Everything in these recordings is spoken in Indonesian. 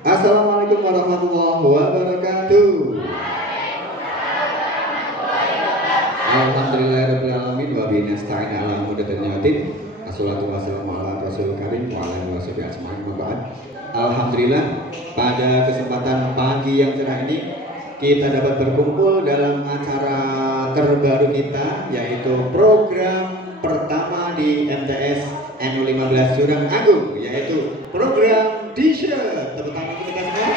Assalamualaikum warahmatullahi wabarakatuh. Alhamdulillahirrahmanirrahim. Wa bihi nasta'in ala umuri dunya waddin. Wassalatu wassalamu ala rasulil karim wa ala alihi washabihi ajmain. Alhamdulillah, pada kesempatan pagi yang cerah ini kita dapat berkumpul dalam acara terbaru kita, yaitu program pertama di MTS NU15 Jurang Agung, yaitu program T-shirt. Tepuk tangan untuk kita semua.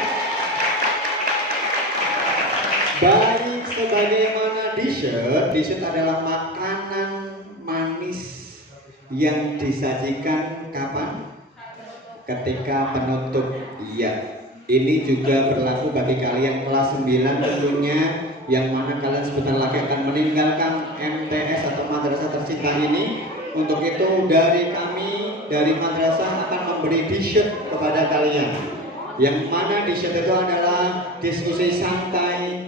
Baik, sebagaimana t-shirt adalah makanan manis yang disajikan kapan? Ketika penutup. Iya, ini juga berlaku bagi kalian kelas 9 tentunya, yang mana kalian sebentar lagi akan meninggalkan MTS atau madrasah tercinta ini. Untuk itu dari kami, dari madrasah akan memberi t-shirt kepada kalian, yang mana t-shirt itu adalah diskusi santai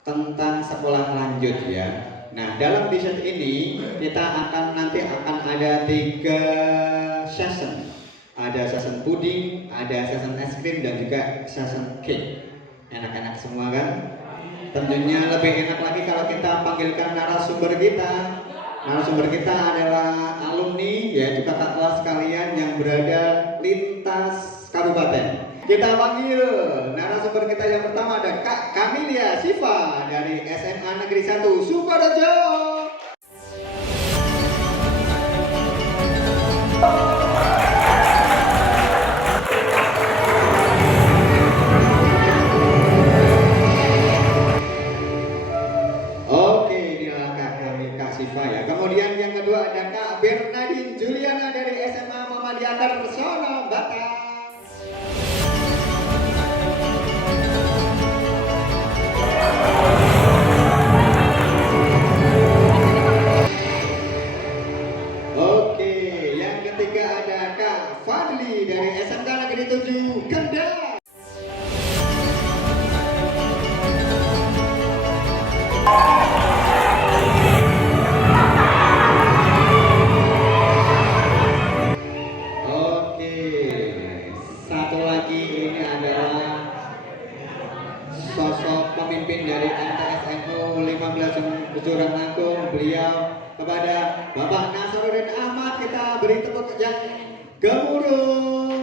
tentang sekolah lanjut ya. Nah, dalam t-shirt ini kita nanti akan ada 3 session. Ada session puding, ada session es krim, dan juga session cake. Enak-enak semua kan? Tentunya lebih enak lagi kalau kita panggilkan narasumber kita. Narasumber kita adalah alumni, yaitu kakak kelas kalian yang berada lintas kabupaten. Kita panggil narasumber kita yang pertama, ada Kak Kamilia Siva dari SMA Negeri 1 Sukorejo. Oke, inilah Kak Siva ya. Kemudian yang kedua ada Kak Bernadine Juliana dari SMA Muhammadiyah Tersono Batang. Oke, yang ketiga ada Kak Fadli dari SMK Negeri 7 Kendal. Oke, satu lagi ini adalah sosok pemimpin dari MTS NU 15 Jurang Agung. Beliau kepada Bapak Nasaruddin Ahmad, kita beri tepuk yang gemuruh.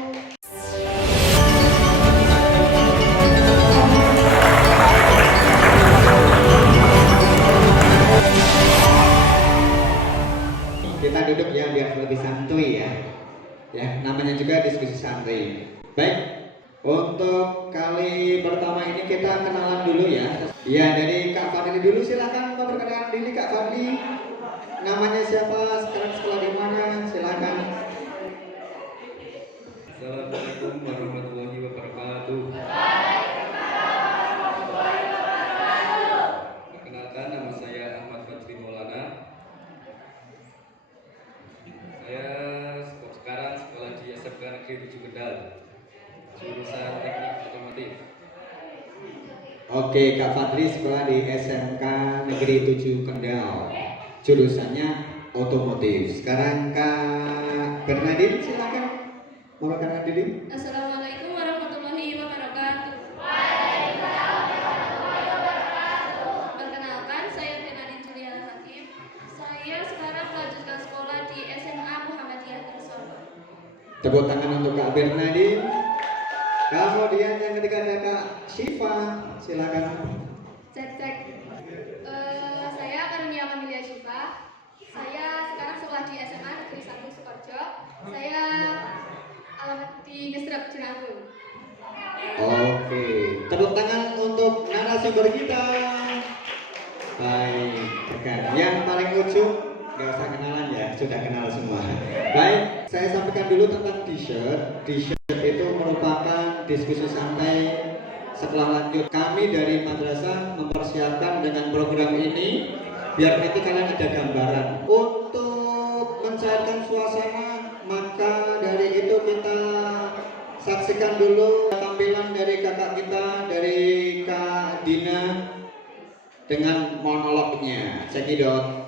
Kita duduk ya biar lebih santuy ya. Ya, namanya juga diskusi santai. Baik, untuk kali pertama ini kita kenalan dulu ya. Ya, dari Kak Fadli dulu, silakan memperkenalkan diri Kak Fadli. Namanya siapa, sekarang sekolah di mana? Silakan. Assalamualaikum warahmatullahi wabarakatuh. Perkenalkan, nama saya Ahmad Fadli Maulana. Saya sekarang sekolah di SMK Negeri 7 Kendal, jurusan Teknik Otomotif. Oke, Kak Fadli sekolah di SMK Negeri 7 Kendal, jurusannya otomotif. Sekarang Kak Bernadine, silakan memperkenalkan diri. Assalamualaikum warahmatullahi wabarakatuh. Perkenalkan, saya Bernadine Juliana Hakim. Saya sekarang melanjutkan sekolah di SMA Muhammadiyah Tersono. Tepuk tangan untuk Kak Bernadine. Kemudian yang ketiga ada Kak Siva, silakan. Cek. Saya Karunia Kamilia Syifa. Saya sekarang sekolah di SMA Negeri 1 Sukorejo. Saya alamat di Ngesrep Jeragung. Oke, tepuk tangan untuk narasumber kita. Baik, yang paling ujung nggak usah kenalan ya, sudah kenal semua. Baik, saya sampaikan dulu tentang t-shirt. T-shirt itu merupakan diskusi santai setelah lanjut. Kami dari madrasah mempersiapkan dengan program ini biar nanti kalian ada gambaran. Untuk mencairkan suasana, maka dari itu kita saksikan dulu tampilan dari kakak kita, dari Kak Dina, dengan monolognya. Cekidot.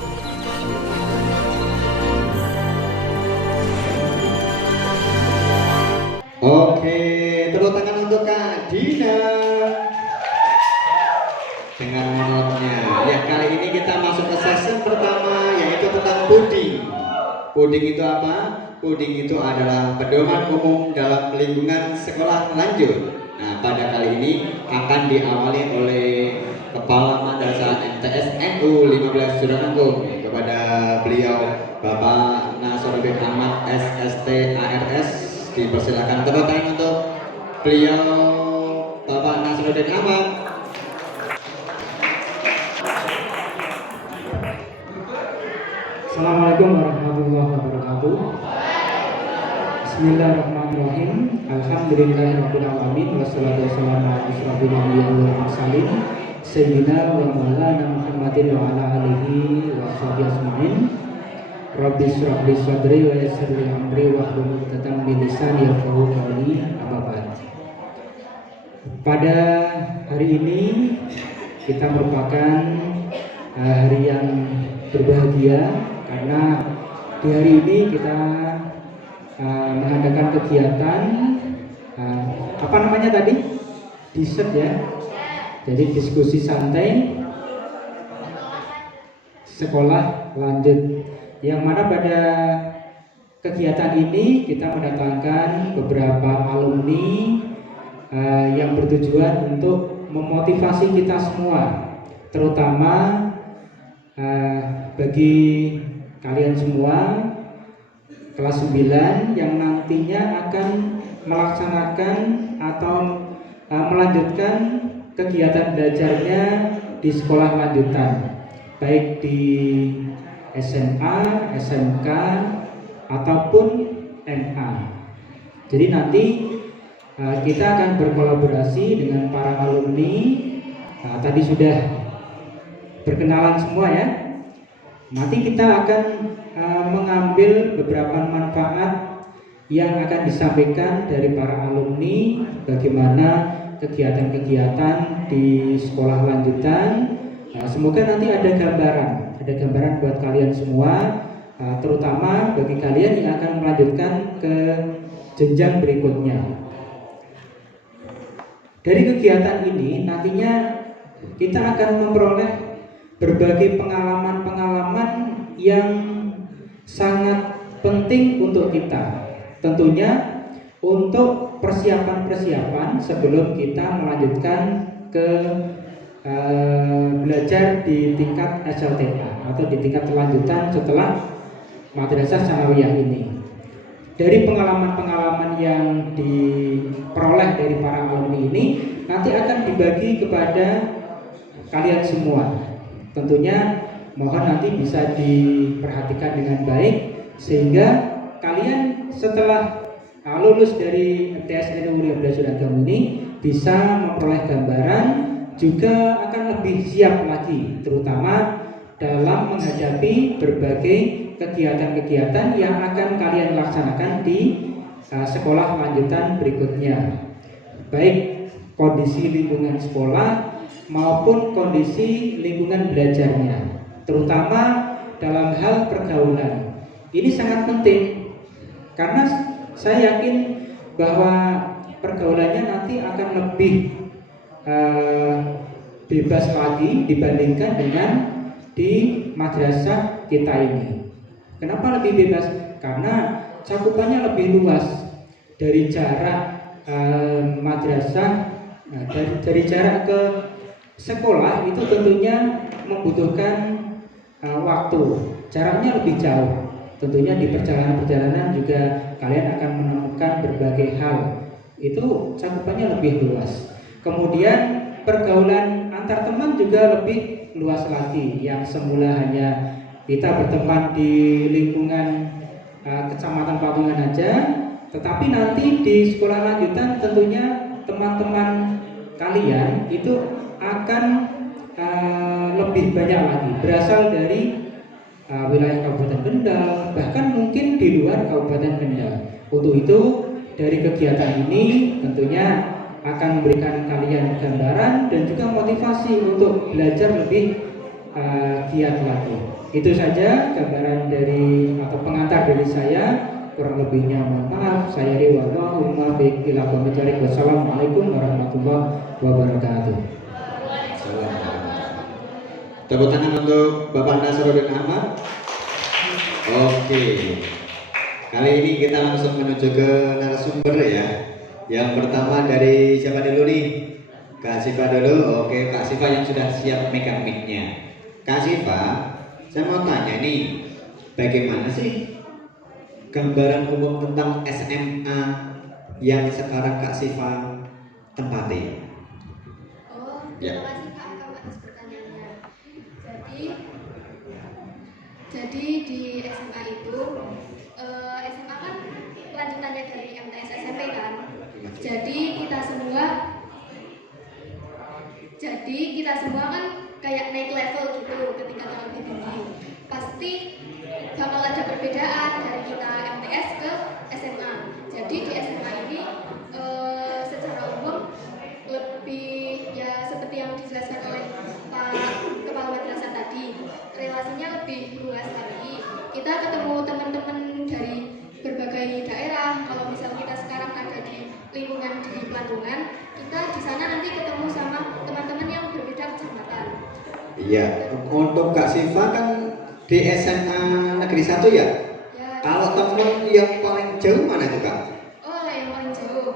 Oke, tepuk tangan untuk Kak Dina dengan monolognya. Ya, kali ini kita masuk ke sesi pertama, yaitu tentang puding. Puding itu apa? Puding itu adalah pedoman umum dalam lingkungan sekolah lanjut. Nah, pada kali ini akan diawali oleh Kepala Madrasah MTS NU 15 Suranenggung. Kepada beliau Bapak Nasruddin Ahmad SST ARS, dipersilakan. Tepuk tangan untuk beliau Bapak Nasruddin Ahmad. Assalamualaikum warahmatullahi wabarakatuh. Bismillahirrahmanirrahim. Alhamdulillahirabbil alamin wassalatu wassalamu ala asyrofil anbiya'i wal mursalin sayyidina wa maulana Muhammadin wa ala alihi wa sahbihi ajmain. Rabbi shrah li sadri wa yassir li amri wahlul 'uqdatam min lisani yafqahu qawli. Amma ba'd. Pada hari ini kita merupakan hari yang berbahagia karena di hari ini kita mengadakan kegiatan apa namanya tadi? Dessert ya. Jadi diskusi santai sekolah lanjut, yang mana pada kegiatan ini kita mendatangkan beberapa alumni yang bertujuan untuk memotivasi kita semua, terutama bagi kalian semua kelas 9 yang nantinya akan melaksanakan atau melanjutkan kegiatan belajarnya di sekolah lanjutan, baik di SMA, SMK ataupun MA. Jadi nanti kita akan berkolaborasi dengan para alumni. Tadi sudah perkenalan semua ya. Nanti kita akan mengambil beberapa manfaat yang akan disampaikan dari para alumni, bagaimana kegiatan-kegiatan di sekolah lanjutan. Semoga nanti ada gambaran buat kalian semua, terutama bagi kalian yang akan melanjutkan ke jenjang berikutnya. Dari kegiatan ini nantinya kita akan memperoleh berbagai pengalaman-pengalaman yang sangat penting untuk kita. Tentunya untuk persiapan-persiapan sebelum kita melanjutkan ke belajar di tingkat SLTA atau di tingkat lanjutan setelah Madrasah Tsanawiyah ini. Dari pengalaman-pengalaman yang diperoleh dari para alumni ini nanti akan dibagi kepada kalian semua. Tentunya mohon nanti bisa diperhatikan dengan baik sehingga kalian setelah lulus dari MTS NU 15 Suranenggung ini bisa memperoleh gambaran, juga akan lebih siap lagi, terutama dalam menghadapi berbagai kegiatan-kegiatan yang akan kalian laksanakan di sekolah lanjutan berikutnya, baik kondisi lingkungan sekolah maupun kondisi lingkungan belajarnya, terutama dalam hal pergaulan. Ini sangat penting karena saya yakin bahwa pergaulannya nanti akan lebih bebas lagi dibandingkan dengan di madrasah kita ini. Kenapa lebih bebas? Karena cakupannya lebih luas. Dari jarak madrasah, dari jarak ke sekolah itu tentunya membutuhkan waktu. Jaraknya lebih jauh. Tentunya di perjalanan-perjalanan juga kalian akan menemukan berbagai hal. Itu cakupannya lebih luas. Kemudian pergaulan antar teman juga lebih luas lagi. Yang semula hanya kita berteman di lingkungan Kecamatan Patungan aja, tetapi nanti di sekolah lanjutan tentunya teman-teman kalian itu akan lebih banyak lagi, berasal dari wilayah Kabupaten Kendal, bahkan mungkin di luar Kabupaten Kendal. Untuk itu dari kegiatan ini tentunya akan memberikan kalian gambaran dan juga motivasi untuk belajar lebih giat lagi. Itu saja gambaran dari atau pengantar dari saya. Kurang lebihnya mohon maaf. Saya Riwallahu muwaffiq ila aqwamit thoriq. Wassalamualaikum warahmatullahi wabarakatuh. Tepuk tangan untuk Bapak Nasruddin Ahmad. Oke. Kali ini kita langsung menuju ke narasumber ya. Yang pertama dari siapa dulu nih? Kak Siva dulu. Oke, Kak Siva yang sudah siap megang mic-nya. Kak Siva, saya mau tanya nih, bagaimana sih gambaran umum tentang SMA yang sekarang Kak Siva tempati? Oh, Ya. terima kasih Kak atas pertanyaannya. Jadi di SMA itu SMA kan lanjutannya dari MTS SMP kan. Jadi kita semua kan kayak naik level gitu ketika lebih tinggi. Pasti bakal ada perbedaan dari kita MTS ke SMA. Jadi di SMA ini secara umum lebih ya seperti yang dijelaskan oleh Pak Kepala Madrasah tadi, relasinya lebih luas lagi. Kita ketemu teman-teman dari berbagai daerah. Kalau misal kita sekarang ada di lingkungan di Pelantungan, kita di sana nanti ketemu sama teman-teman yang berbeda kecamatan. Iya, untuk Kak Siva kan di SMA Negeri 1 ya? Ya, Kalau teman yang paling jauh mana itu Kak? oh yang paling jauh.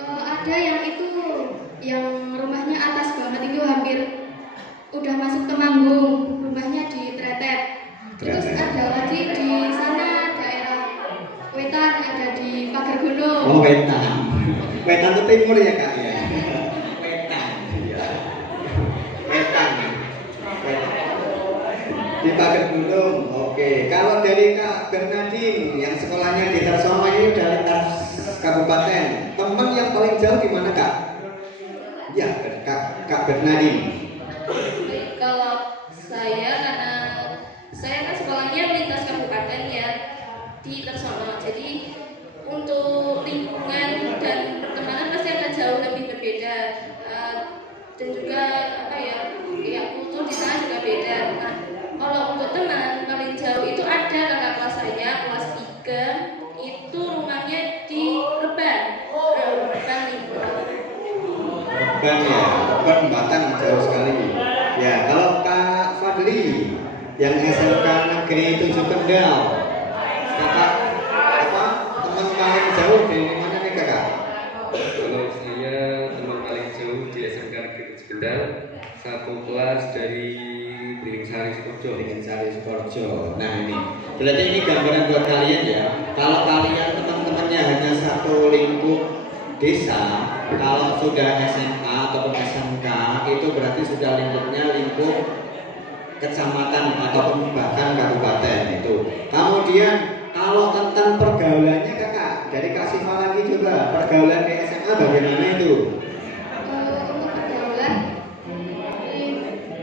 Ada yang itu yang rumahnya atas banget itu hampir udah masuk Temanggung, rumahnya di Tretet. Terus ada lagi di sana daerah Wetan, ada di Pagar Gunung. Oh, Wetan. Wetan itu timur ya Kak ya? Wetan. Iya. Wetan. Di Pagar Gunung. Oke. Kalau dari Kak Bernadi yang sekolahnya di Tarsono ini udah lintas kabupaten, teman yang paling jauh di mana Kak? Ya, Kak Bernadi. Kalau saya karena saya kan sekolahnya lintas kabupaten ya di Tarsono, jadi untuk lingkungan dan pertemanan pasti akan jauh lebih berbeda. Dan juga apa ya kultur di sana juga beda. Nah, kalau untuk teman paling jauh itu ada kakak kelas saya kelas 3 itu rumahnya di Reban, Reban Ban ya, Ban Batang jauh sekali. Ya, kalau Kak Fadli yang SMK Negeri 7 Kendal, kakak apa teman paling jauh dari mana nih kakak? Kalau saya teman paling jauh di SMK Negeri Kendal, satu kelas dari Beringin Sukoharjo. Sukoharjo. Nah ini, berarti ini gambaran buat kalian ya. Kalau kalian teman-temannya hanya satu lingkup desa, kalau sudah SMA ataupun SMK itu berarti sudah lingkupnya lingkup kecamatan ataupun bahkan kabupaten itu. Kemudian kalau tentang pergaulannya kakak, dari Kak Siva lagi coba pergaulan di SMA bagaimana itu? Untuk pergaulan,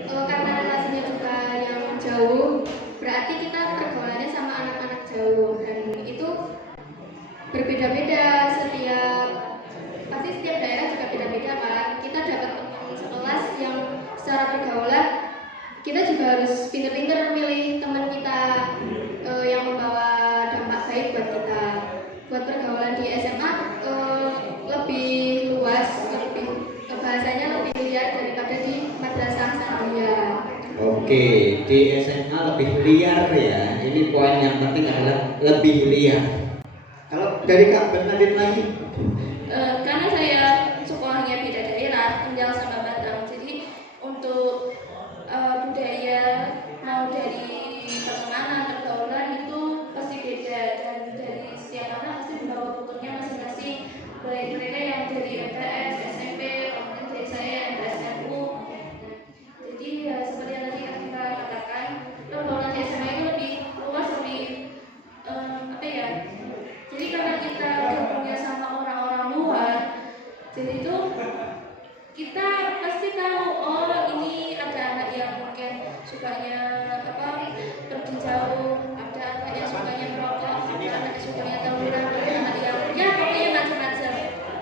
karena relasinya juga yang jauh, berarti kita pergaulannya sama anak-anak jauh dan itu berbeda-beda pasti setiap daerah juga beda-beda kan. Kita dapat teman sekelas yang secara pergaulan kita juga harus pinter-pinter milih teman kita yang membawa dampak baik buat kita. Buat pergaulan di SMA lebih luas, bahasanya lebih liar daripada di madrasah sanawiyah. Oke, di SMA lebih liar ya. Ini poin yang penting adalah lebih liar. Kalau dari Kak Bernadette lagi? Karena saya sekolahnya beda daerah, Kendal sama Batang, jadi untuk budaya mau dari pertemanan, pergaulan itu pasti beda dan dari setiap anak pasti membawa kulturnya masing-masing. Baik mereka yang dari MTS, SMP, kemudian dari saya MTSNU. Jadi ya seperti yang tadi kita katakan, pergaulan di SMA itu lebih luas, lebih apa ya? Jadi karena kita gabungnya sama orang-orang luar, jadi itu kita pasti tahu, oh ini ada anak yang mungkin sukanya pergi jauh, ada anak yang sukanya merokok, ada anak yang sukanya tawuran, ada anak yang ya pokoknya macam-macam,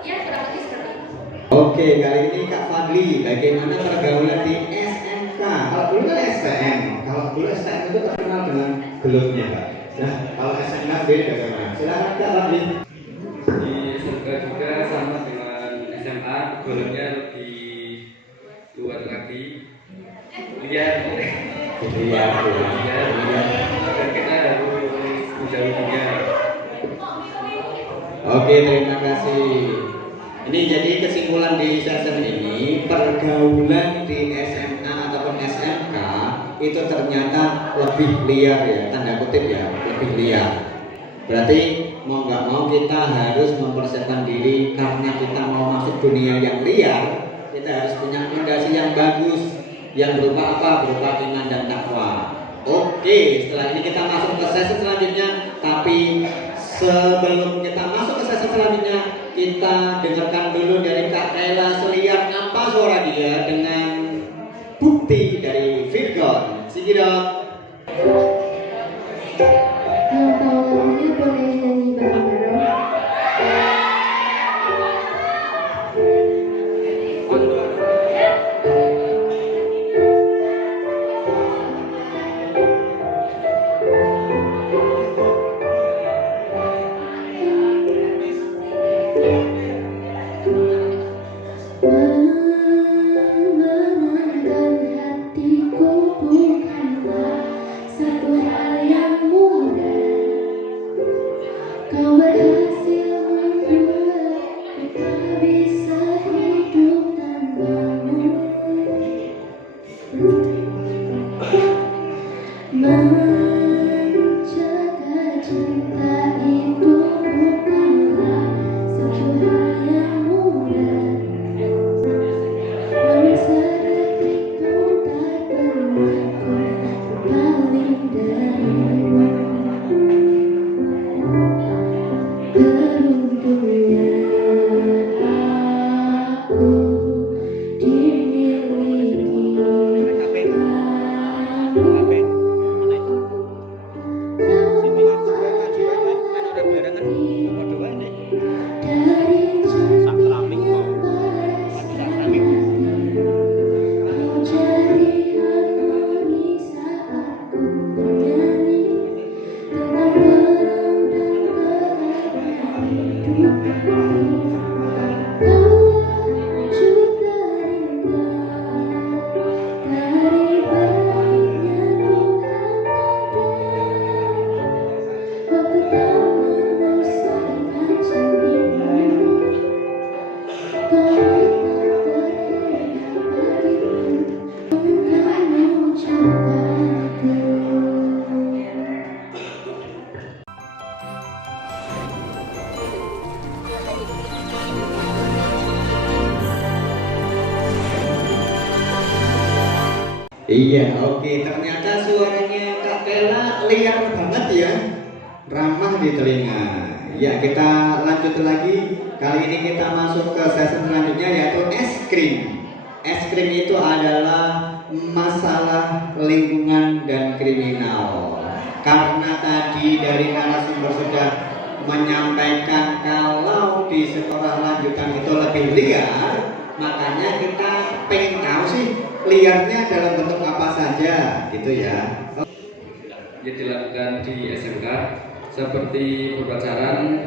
ya kurang lebih seperti itu. Oke, kali ini Kak Fadli, bagaimana pergaulan di SMK? SMA. Kalau dulu kan STM. Kalau dulu STM itu terkenal dengan gelutnya, Pak. Nah, kalau SMA sendiri bagaimana? Silakan Kak Fadli. Di SMK juga sama dengan SMA, golnya lebih luar lagi. Lihat, Iya, dan kita harus menjauhinya. Oke, terima kasih. Ini jadi kesimpulan di session ini, pergaulan di SMA ataupun SMK itu ternyata lebih liar ya, tanda kutip ya, lebih liar. Berarti mau nggak mau kita harus mempersiapkan diri karena kita mau masuk dunia yang liar, kita harus punya fondasi yang bagus, yang berupa apa? Berupa iman dan takwa. Oke, setelah ini kita masuk ke sesi selanjutnya, tapi sebelum kita masuk ke sesi selanjutnya, kita dengarkan dulu dari Kak Kayla seliar apa suara dia dengan bukti dari Virgon. Sigidot. Kalau tahu lagunya boleh nyanyi bareng-bareng. Menenangkan hatiku bukanlah satu hal yang mudah. Kau berhasil membuat tak bisa hidup tanpamu. Menjaga cinta itu bukanlah satu hal yang mudah. Namun sedetik pun tak pernah ku berpaling darimu. Beruntungnya aku dimiliki kamu. Dari jantung yang bereskan hati, kau jadi harmoni saat ku bernyanyi tentang perang dan keadaan hidupku. Kaulah wujud terindah dari baiknya Tuhan ada. Waktu tak menyelesaikan janjimu, kau tetap terlihat bagiku, namun kau mengucapkan itu. Iya, oke. Ternyata suaranya Kak Kayla liar banget ya, ramah di telinga. Ya, kita lanjut lagi. Kali ini kita masuk ke sesi selanjutnya yaitu es krim. Es krim itu adalah masalah lingkungan dan kriminal. Karena tadi dari narasumber sudah menyampaikan kalau di sekolah lanjutan itu lebih liar, makanya kita pengen tahu sih liarnya dalam bentuk apa saja, gitu ya. Yang dilakukan di SMK seperti berpacaran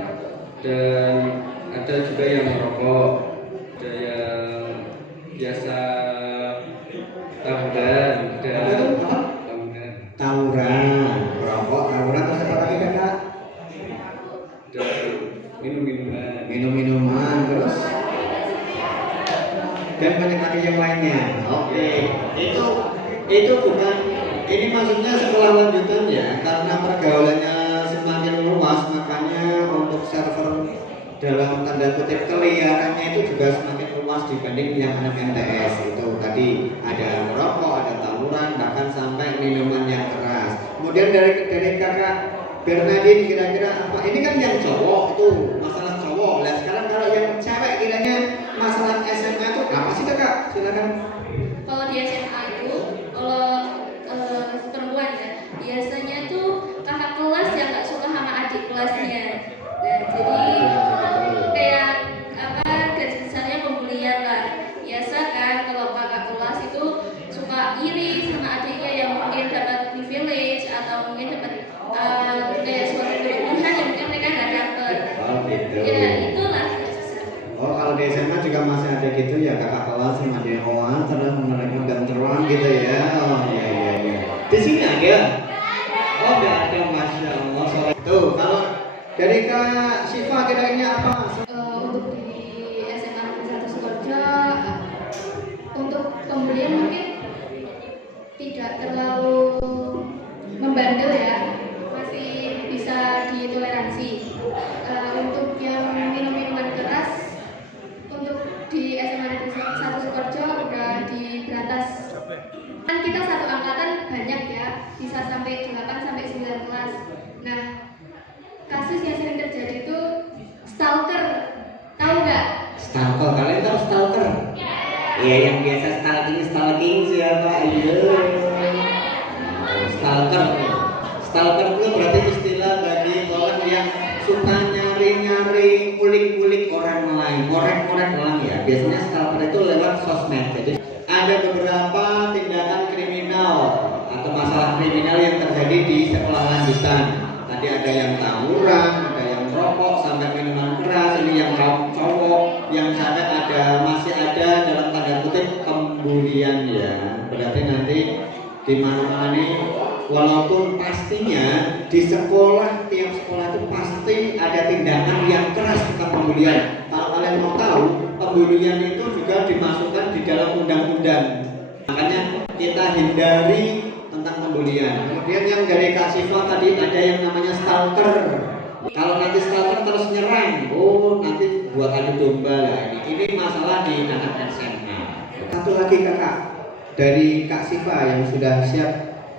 dan ada juga yang merokok, ada yang biasa tawuran dan Tawuran, rokok, tawuran, terus apa lagi Kakak? dan minum-minuman. Minum-minuman, terus dan banyak lagi yang lainnya. Oke, itu bukan, ini maksudnya sekolah lanjutan ya, karena pergaulannya semakin luas, makanya untuk server dalam tanda kutip keliarannya itu juga semakin luas dibanding yang anak MTS. Itu tadi ada merokok, ada tawuran, bahkan sampai minuman yang keras. Kemudian dari Kakak Bernadine, kira-kira apa? Ini kan yang cowok tuh, masalah cowok. Nah sekarang kalau yang cewek kiranya masalah SMA itu apa sih Kakak? Silakan. Kalau di SMA itu, kalau perempuan ya, biasanya tuh kakak kelas yang nggak suka sama adik kelasnya. Dan jadi kayak apa, garis besarnya pembulian lah. Biasa kan kalau kakak kelas itu suka iri mungkin dapat kayak suatu kebutuhan yang mungkin mereka nggak dapat. Oh gitu. Ya itulah susah. Oh kalau di SMA juga masih ada gitu ya, kakak kelas sama dia kawan terus mereka ganteran gitu ya. Oh iya iya iya. Di sini ada? Oh nggak ada, masya Allah. Soal itu kalau dari Kak Syifa kira-kira apa? Untuk di SMA Negeri 1 Sukoharjo, untuk pembelian mungkin tidak terlalu membandel ya, masih bisa ditoleransi. Untuk yang minum-minuman keras, untuk di SMA Negeri 1 Sukoharjo udah diberantas. Kan kita satu angkatan banyak ya, bisa sampai 8 sampai 9 kelas. Nah, kasus yang sering terjadi itu stalker, tahu nggak? Stalker, kalian tahu stalker? Iya yang biasa stalking siapa? Iya. Stalker. Stalker itu berarti istilah bagi orang yang suka nyari-nyari, kulik-kulik orang lain, korek-korek orang ya. Biasanya stalker itu lewat sosmed. Jadi ada beberapa tindakan kriminal atau masalah kriminal yang terjadi di sekolah lanjutan. Tadi ada yang tawuran, ada yang merokok sampai minuman keras, ini yang cowok, yang masih ada dalam tanda kutip pembulian ya. Berarti nanti di mana-mana nih, walaupun pastinya di sekolah, tiap sekolah itu pasti ada tindakan yang keras tentang pembulian. Kalau kalian mau tahu, pembulian itu juga dimasukkan di dalam undang-undang. Makanya kita hindari tentang pembulian. Kemudian yang dari Kak Syifa tadi ada yang namanya stalker. Kalau nanti stalker terus nyerang, oh nanti buat adu domba lah ini. Ini masalah di anak SMA. Satu lagi kakak dari Kak Syifa yang sudah siap.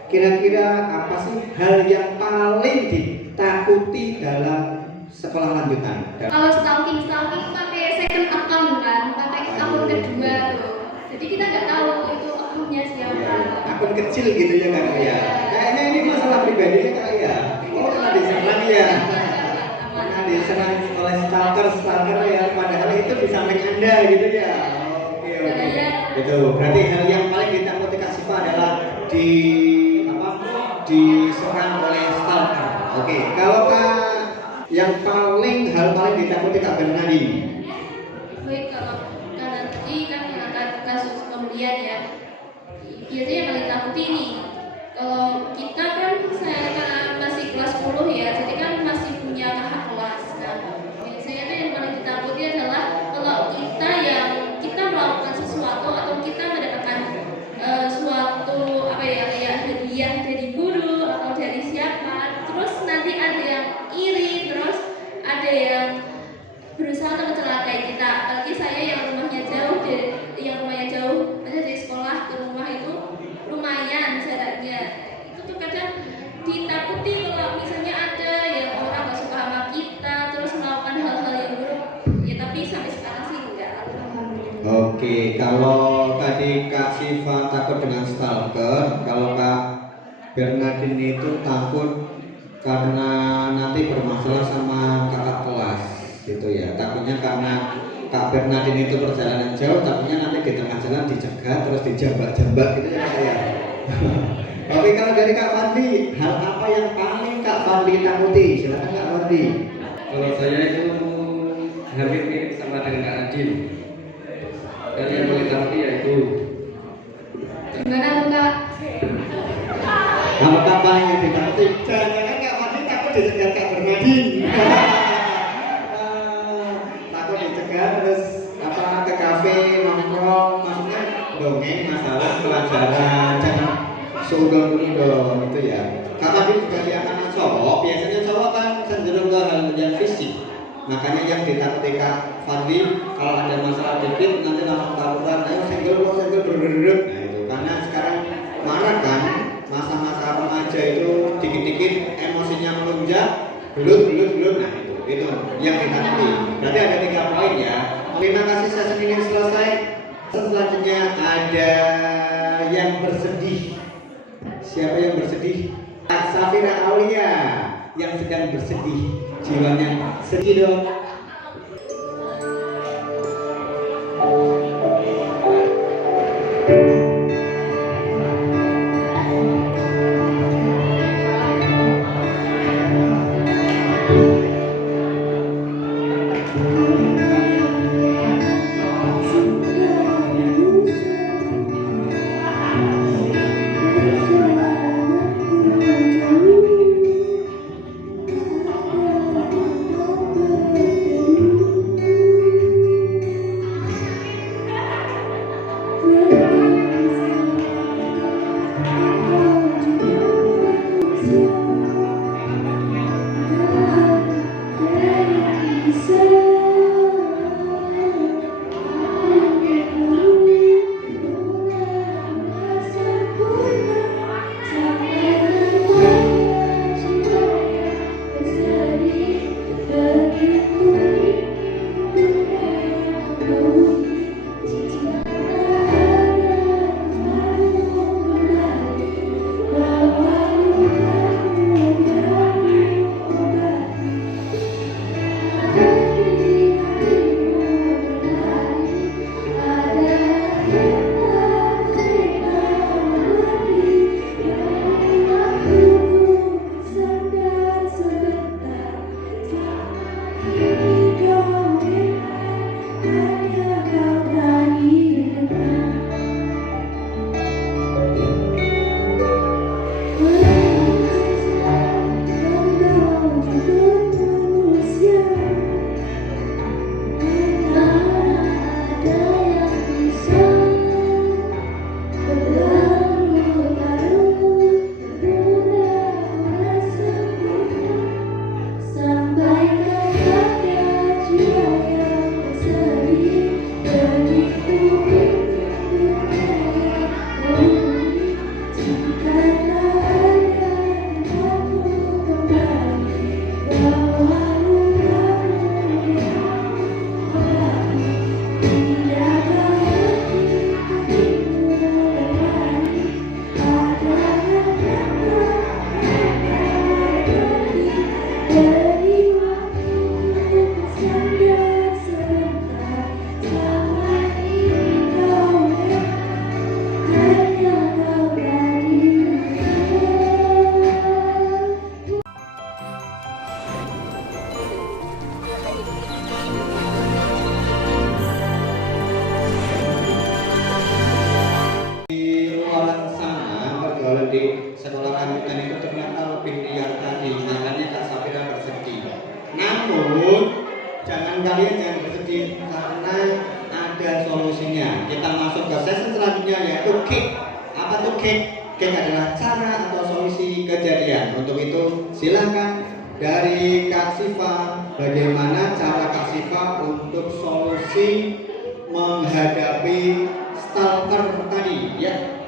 Kira-kira apa sih hal yang paling ditakuti dalam sekolah lanjutan? Kalau stalking pakai second account kan, pakai akun kedua tuh. Jadi kita nggak tahu itu akunnya siapa. Ya, akun kecil gitu ya kak ya. Kayaknya ini masalah pribadinya kak ya. Oh pernah diserang ya. Pernah diserang oleh stalker ya. Padahal itu di samping anda gitu ya. Oke oke. Itu berarti hal yang paling ditakuti Kak Syifa adalah diserang oleh stalker. Oke. Kalau kak yang hal paling ditakuti Kak Bernadine. Baik, karena tadi kan mengangkat kasus pembelian ya, biasanya yang paling takut ini kalau kita kan karena masih kelas 10 ya, jadi kan masih punya kakak kelas. Nah, biasanya itu yang paling ditakuti adalah kalau kita melakukan sesuatu atau kita mendapatkan suatu kayak hadiah dari guru atau dari siapa, terus nanti ada yang iri, terus ada yang berusaha untuk mencelakai kita. Apalagi saya yang rumahnya jauh ada dari sekolah ke rumah itu lumayan jaraknya. Itu tuh kadang ditakuti kalau misalnya ada yang orang gak suka sama kita terus melakukan hal-hal yang buruk ya, tapi sampai sekarang sih enggak. Oke, kalau tadi Kak Syifa takut dengan stalker, kalau Kak Bernadine itu takut karena nanti bermasalah sama kakak kelas gitu ya. Takutnya karena Kak Bernadine itu perjalanan jauh, takutnya nanti di tengah jalan dicegat terus dijambak-jambak gitu ya Kak ya. Oke, kalau dari Kak Fadli, hal apa yang paling Kak Fadli takuti? Silakan Kak Fadli. Kalau saya itu hampir mirip sama dengan Kak Adin. Dan yang paling takuti yaitu Gimana tuh Kak? Apa yang ditakuti? Jangan-jangan Kak Fadli takut dicegat Kak Bernadine. Takut dicegat terus ke kafe nongkrong, maksudnya dongeng masalah pelajaran, jangan suudon dulu dong itu ya. Kak Fadli sebagai anak cowok, biasanya cowok kan cenderung ke hal yang fisik. Makanya yang ditakuti Kak Fadli kalau ada masalah dikit nanti langsung tawuran, ayo senggol bergeruk. Nah itu karena sekarang marah kan, masa-masa remaja itu dikit-dikit emosinya melunjak, belut. Nah itu yang ditakuti. Berarti ada 3 poin ya. Terima kasih, sesi ini selesai. Selanjutnya ada yang bersedih. Siapa yang bersedih? Safira Aulia yang sedang bersedih, jiwanya sedih dong. itu ternyata lebih liar tadi, makanya Kak Safira bersedih. Namun jangan bersedih karena ada solusinya. Kita masuk ke sesi selanjutnya yaitu cake. Apa tuh cake? Cake adalah cara atau solusi kejadian. Untuk itu silakan dari Kak Siva, bagaimana cara Kak Siva untuk solusi menghadapi stalker tadi ya?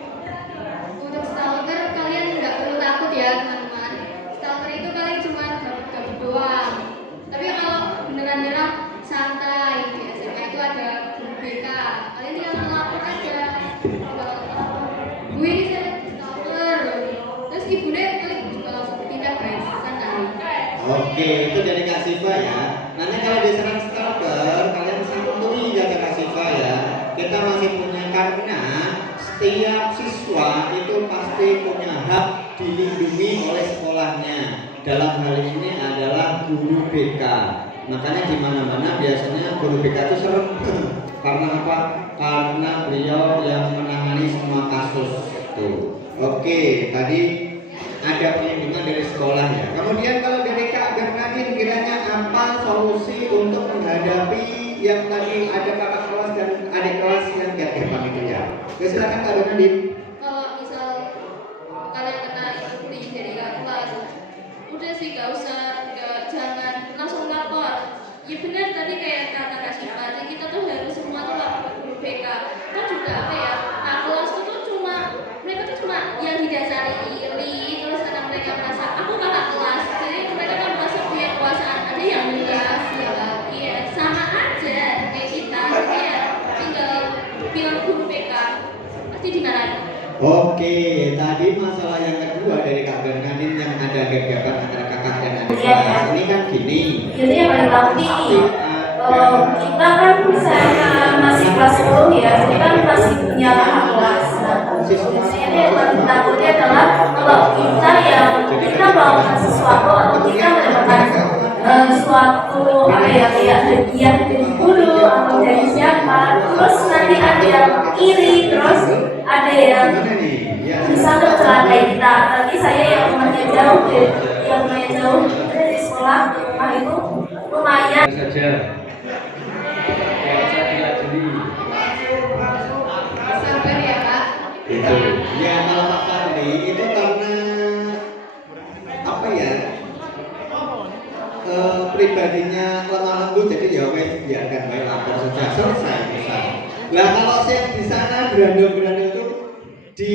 Untuk stalker kalian nggak perlu takut ya teman-teman. Stalker itu paling cuma gabut doang. Tapi kalau beneran santai di SMA itu ada guru BK. Kalian tinggal melapor aja. Bu ini saya stalker. Terus ibunya klik juga langsung pindah guys, santai. Oke, itu dari Kak Siva ya. Nanti kalau diserang stalker, kalian santuy kata Kak Siva ya. Kita masih punya karena setiap siswa itu pasti punya hak dilindungi oleh sekolahnya. Dalam hal ini adalah guru BK. Makanya di mana-mana biasanya guru BK itu serem. Karena apa? Karena beliau yang menangani semua kasus itu. Oke, tadi ada perlindungan dari sekolah ya. Kemudian kalau dari Kak Bernadine kiranya apa solusi untuk menghadapi yang tadi ada kakak kelas dan adik kelas yang gak itu ya? Oke, silakan Kak Bernadine. Kalau misal kalian kena itu bullying dari kakak kelas, udah sih jangan langsung lapor. Ya benar tadi kayak kata Kak Syifa, kita tuh harus semua tuh lapor ke guru BK. Kan juga apa ya, kakak kelas tuh cuma mereka tuh cuma yang didasari iri, terus karena mereka merasa aku kakak kelas, jadi mereka kan merasa punya kekuasaan. Ada yang luas ya, iya sama aja kayak kita, jadi ya tinggal bilang guru BK pasti dimarahin. Oke, tadi masalah yang kedua dari Kak Bernadine yang ada gegapan antara kakak dan adik Iya, kelas. Ini kan gini. Jadi yang paling takut ini, kita kan misalnya masih kelas 10 ya, jadi kan masih punya kakak kelas. Biasanya yang paling takutnya adalah kalau kita melakukan sesuatu atau kita mendapatkan suatu apa ya kayak hadiah dari guru atau dari siapa, terus nanti ada yang iri, terus ada yang Gimana nih? Ya, bisa mencelakai kita. Nanti saya yang rumahnya jauh dari sekolah ke rumah itu lumayan. saja. Tidak usah diadili. Sabar ya Kak. Itu. Ya kalau Pak Fadli itu karena apa ya? Pribadinya lemah lembut, jadi ya wes biarkan baik lapor saja, selesai urusan. Lah kalau saya di sana berandal itu di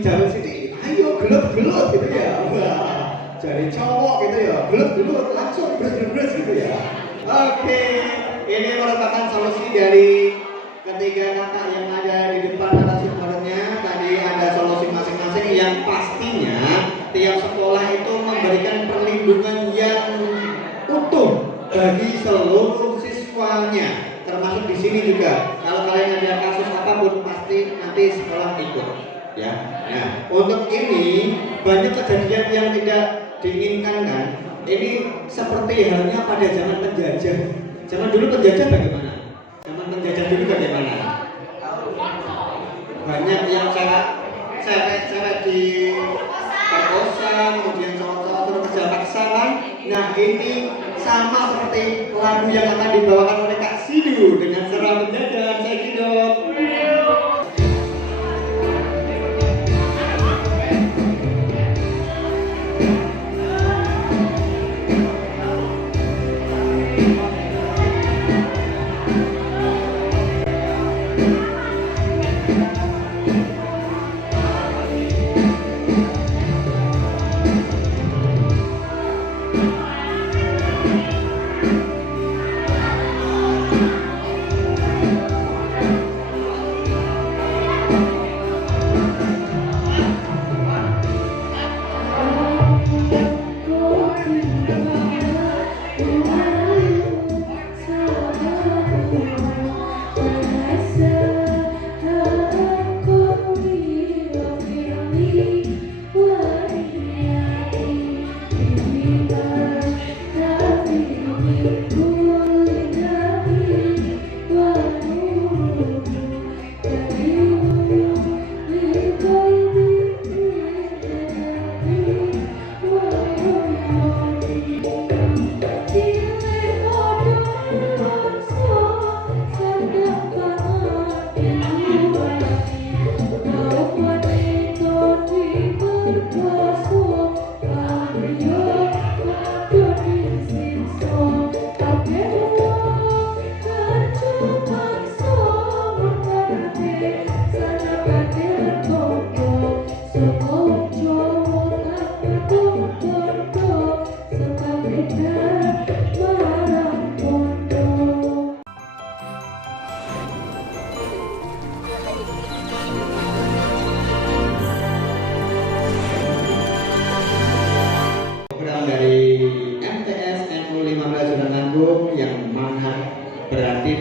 Jawa sini, ayo gelut gitu ya, wah jadi cowok gitu ya, gelut langsung bres gitu ya. Oke, ini merupakan solusi dari ketiga kakak yang ada di depan narasumbernya. Tadi ada solusi masing-masing yang pastinya tiap sekolah itu memberikan perlindungan yang utuh bagi seluruh siswanya, termasuk di sini juga. Kalau kalian ada kasus apapun pasti nanti sekolah ikut, ya. Nah, untuk ini banyak kejadian yang tidak diinginkan kan. Ini seperti halnya pada zaman penjajah. Zaman dulu penjajah bagaimana? Zaman penjajah dulu bagaimana? Banyak yang cewek di perkosa, kemudian cowok-cowok terus kerja paksa kan. Nah ini sama seperti lagu yang akan dibawakan oleh Kak Sidu dengan Seram Penjajahan. Saya hidup.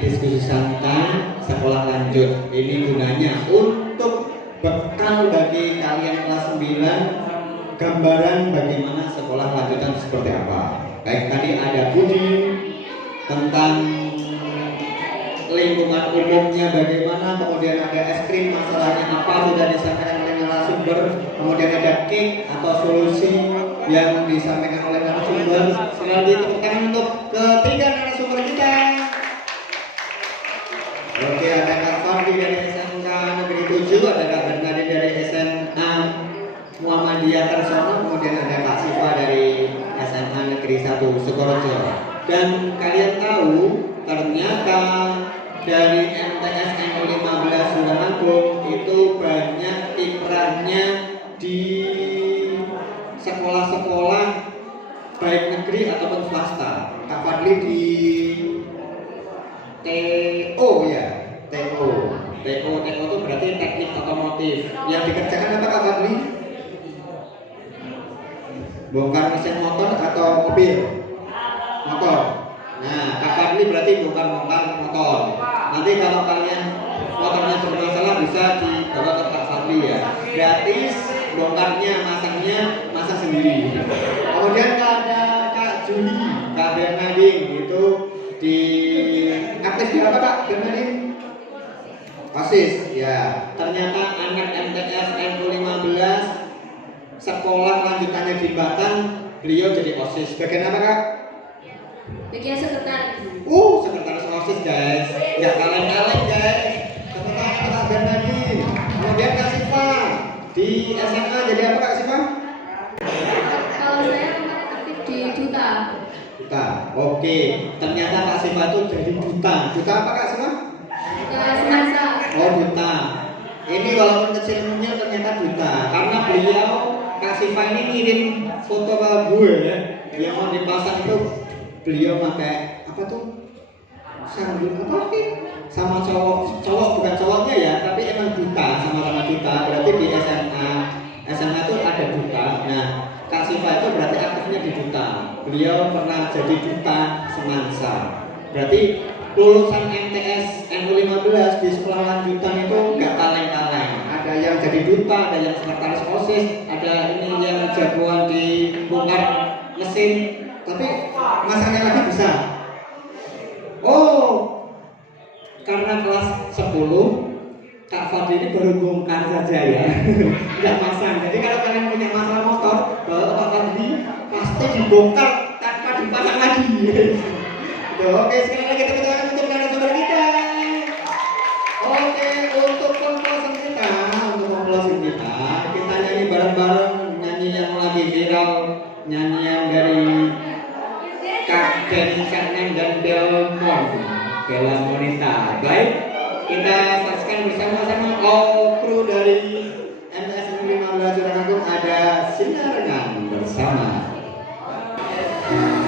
diskusi santai sekolah lanjut. Ini gunanya untuk bekal bagi kalian kelas 9, gambaran bagaimana sekolah lanjutan seperti apa. Baik, tadi ada Budi tentang lingkungan umumnya bagaimana, kemudian ada es krim masalahnya apa sudah disampaikan oleh narasumber, kemudian ada cake atau solusi yang disampaikan oleh narasumber. Selanjutnya tepuk tangan untuk ketiga narasumber kita. Oke, ada Kak Fandi dari SMK Negeri 7, ada Kak Bernadi dari SMA Muhammadiyah Karsono, kemudian ada Kak Siva dari SMA Negeri 1 Sukorejo. Dan kalian tahu ternyata dari MTS NU15 Suranagong itu banyak kiprahnya di sekolah-sekolah baik negeri ataupun swasta. Kak Fadli di TO ya, TO itu berarti teknik otomotif. Yang dikerjakan apa Kak Fadli? Bongkar mesin motor atau mobil? Motor. Nah, Kak Fadli berarti bongkar motor. Nanti kalau kalian motornya bermasalah bisa dibawa ke Kak Fadli ya. Gratis, bongkarnya, masang sendiri. Kemudian ada Kak Juli, Kak Bernadine itu di aktif di apa Kak Bernadine? OSIS ya. Ternyata anak MTS NU15 sekolah lanjutannya di Batang, beliau jadi OSIS. Bagian apa Kak? Bagian sekretaris. Sekretaris OSIS guys. Nggak kaleng-kaleng guys. Sekretaris Kak Bernadine. Kemudian Kak Siva di SMA jadi apa Kak Siva? Kalau saya kemarin aktif di Duta. Duta. Oke. Ternyata Kak Siva itu jadi duta. Duta apa Kak Siva? Semansa. Duta. Ini walaupun kecilnya ternyata duta. Karena beliau Kak Siva ini ngirim foto ke gue ya. Yang mau dipasang itu beliau pakai apa tuh? Sambut apa sih? Sama cowok bukan cowoknya ya, tapi emang duta, sama-sama duta. Berarti di SMA itu ada duta. Nah, Kak Siva itu berarti aktifnya di duta. Beliau pernah jadi duta Semansa. Berarti lulusan MTS NU15 di sekolah lanjutan itu nggak kaleng-kaleng. Ada yang jadi duta, ada yang sekretaris OSIS, ada ini yang jagoan di bongkar mesin, tapi masanya lagi bisa. Karena kelas 10 Kak Fadli ini baru bongkar saja ya, nggak masang. Jadi kalau kalian punya masalah motor, bawa Kak Fadli pasti dibongkar tanpa dipasang lagi. Oke, sekali lagi tepuk tangan untuk narasumber kita. Oke, untuk closing kita, kita nyanyi bareng-bareng, nyanyi yang lagi viral, nyanyian dari Kak Denny dan Bella Monita. Baik, kita saksikan bersama-sama kru dari MTS 15 Suranagong, ada Sinarengan bersama. Terima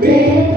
B